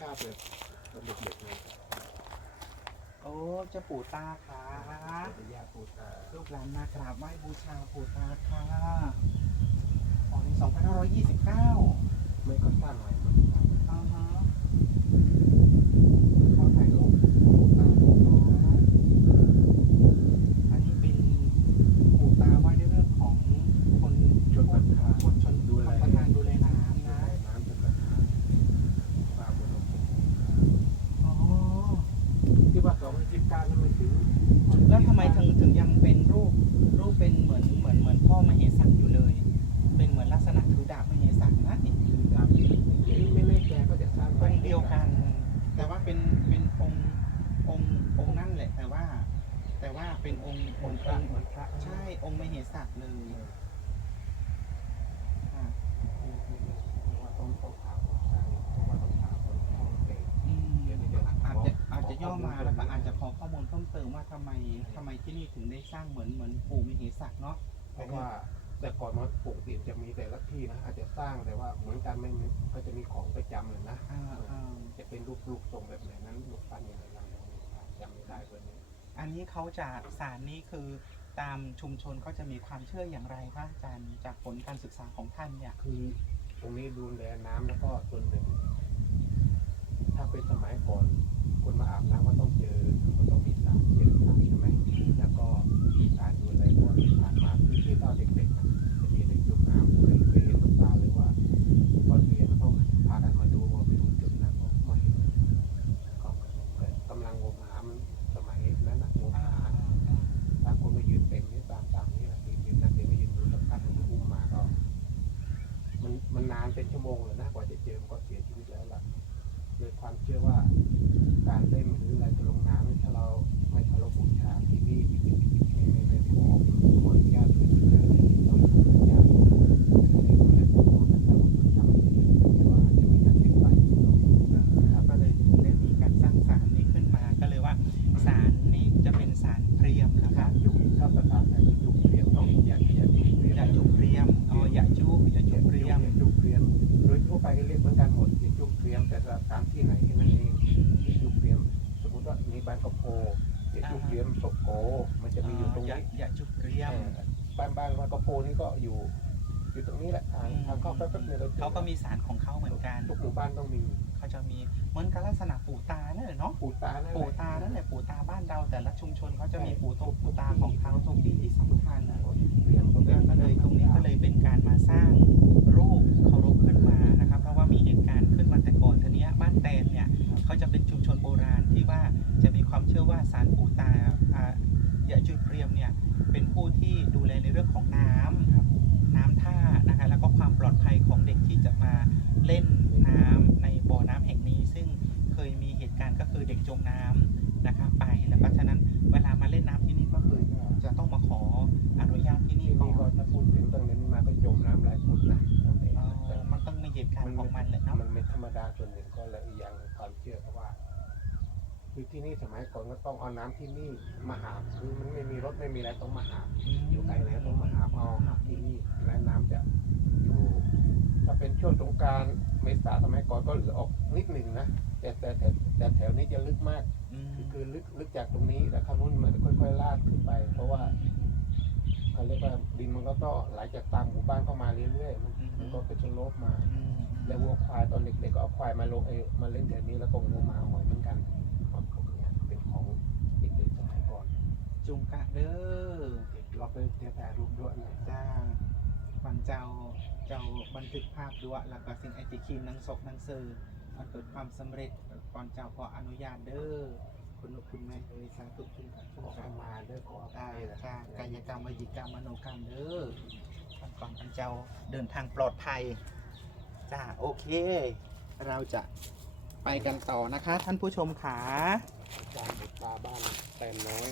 ชาติเลยตอนเด็กๆเลยโอ้เจ้าปู่ตาค่ะเป็นยาปูตาลูกหลานมากราบไหว้บูชาปู่ตาค่ะอ๋อใน2529 ไม่ก็สร้างใหม่มันอ่าฮะขอถ่ายรูปปู่ตาหน่อยนะอันนี้เป็นปู่ตาไว้ในเรื่องของคน ชนประทาน คนชน ดูแล ประทานดูแลน้ำ ดู นะ แลน้ำชนประทานป่าบนบก อ๋อ ที่ ว่าสองพันสิบเก้าทำไมถึงแล้วทำไมถึงถึงยังเป็นรูปรูปเป็นเหมือนเหมือนเหมือนพ่อมเหสักอยู่เลย เป็นเหมือนลักษณะถือดาบมเหสักนะนี่คือดาบไม่แน่ใจก็จะสร้างอใหม่งค์เดียวกัน แต่ว่าเป็นเป็นองค์องค์องค์นั่นแหละ แต่ว่า แต่ว่าเป็นองค์อองงค์ค์พระเหมือนพระใช่องค์มเหสักเลยค่ะว่าต้องต้องถาม มูลเพิ่มเติมว่าทำไมทำไมที่นี่ถึงได้สร้างเหมือนเหมือนปู่มเหสักเนาะเพราะว่าแต่ก่อนมันปลูกติดจะมีแต่ละที่นะอาจจะสร้างแต่ว่าเหมือนกันไม่มีก็จะมีของประจำเลยนะอ่าอ่าจะเป็นรูปรูปทรงแบบไหนนั้นรูปปั้นอย่างไรเราจำไม่ได้เลยนี้อันนี้เขาจะสารนี้คือตามชุมชนเขาจะมีความเชื่ออย่างไรคะอาจารย์จากผลการศึกษาของท่านเนี่ย คือตรงนี้ดูแลน้ำแล้วก็ส่วนหนึ่ง ถ้าเป็นสมัยก่อนคนมาอาบน้ำก็ต้องเจอ เป็นชั่วโมงเลยนะกว่าจะเจอมันก็เสียชีวิตแล้วล่ะโดยความเชื่อว่าการเล่นหรืออะไรจะลงน้ำถ้าเราไม่เคารพบูชาที่นี่ ยกจุกเรียมศกโก มันจะมีอยู่ตรงอย่านี้อย่าจุเพรียมบ้านบ้านบานกระโพนี่ก็อยู่ อยู่ตรงนี้แหละทางทางเข้าแป๊บๆเนี่ยเราจอเขาก็มีศาลของเขาเหมือนกันทุกหมู่บ้านต้องมีเขาจะมีเหมือนกับลักษณะปู่ตานั่นแหละเนาะปู่ตานั่นแหปู่ละตานั่นแหละปู่ตาบ้านเราแต่ละชุมชนเขาจะมีปู่โตปู่ตาของเขาตรงที่ที่สำคัญนะเรียนตรงนี้ก็เลยตรงนี้ก็เลยเป็นการมาสร้างรูปเคารพขึ้นมานะครับ เพราะว่ามีเหตุการณ์ขึ้นมาแต่ก่อนทีเนี้ยบ้านแตนเนี่ยเขาจะเป็นชุมชนโบราณที่ว่าจะมี ความเชื่อว่าสารปู่ตาอ่ายะจุยเพรียมเนี่ยเป็นผู้ที่ดูแลในเรื่องของน้ำน้ำท่านะคะแล้วก็ความปลอดภัยของเด็กที่จะมาเล่นน้ำในบ่อน้ำแห่งนี้ ซึ่งเคยมีเหตุการณ์ก็คือเด็กจมน้ำนะคะไปแล้วก็ฉะนั้นเวลามาเล่นน้ำที่นี่ก็คือจะต้องมาขออนุญาตที่นี่ที่ก่นี่อนก็ถ้าพูดถึงตั้งแต่นี้มาก็จมน้ำหลายฟุตนะเอ่อมันต้องมีเหตุการณ์ของมันแหละเนาะมันไม่ธรรมดาส่วนหนึ่งก็และอีกอย่างหนึ่งความเชื่อเพราะว่า คือที่นี่สมัยก่อนก็ต้องเอาน้ำที่นี่มาหาบคือมันไม่มีรถไม่มีอะไรต้องมาหาบอยู่ไกลแล้วต้องมาหาบเอาหาบที่นี่และน้ำจะอยู่ถ้าเป็นช่วงสงกรารเมษาสมัยก่อนก็เหลือออกนิดหนึ่งนะแต่แต่แต่แต่แถวนี้จะลึกมากอืมคือคือลึกลึกจากตรงนี้แล้วข้างนู้นมันค่อยๆลาดขึ้นไป เพราะว่าเขาเรียกว่าดินมันก็ต้องไหลจากตามหมู่บ้านเข้ามาเรื่อยๆมันมันก็เป็นสโลปมาอืมแล้ววัวควายตอนเด็กๆก็เอาควายมาลงเออมาเล่นแถวนี้แล้วก็งูหมาะเด้อเราไปเทียบแต่รูปด้วยนะจ้ามันเจ้าเจ้าบันทึกภาพด้วยแล้วก็สิ่งไอติคีมนังศกหนังสือมันเกิดความสำเร็จก่อนเจ้าขออนุญาตเด้อคุณลูกคุณแม่เอ้ยสาธุคุณขคุณอพระเข้ามาด้วยขออจ้าภัยนะกายกรรมวิจิกรรมมโนกรรมเด้อก่อนอนท่านเจ้าเดินทางปลอดภัยจ้าโอเค เราจะไปกันต่อนะคะ ท่านผู้ชมขาจานบุตรตาบ้านแตนน้อย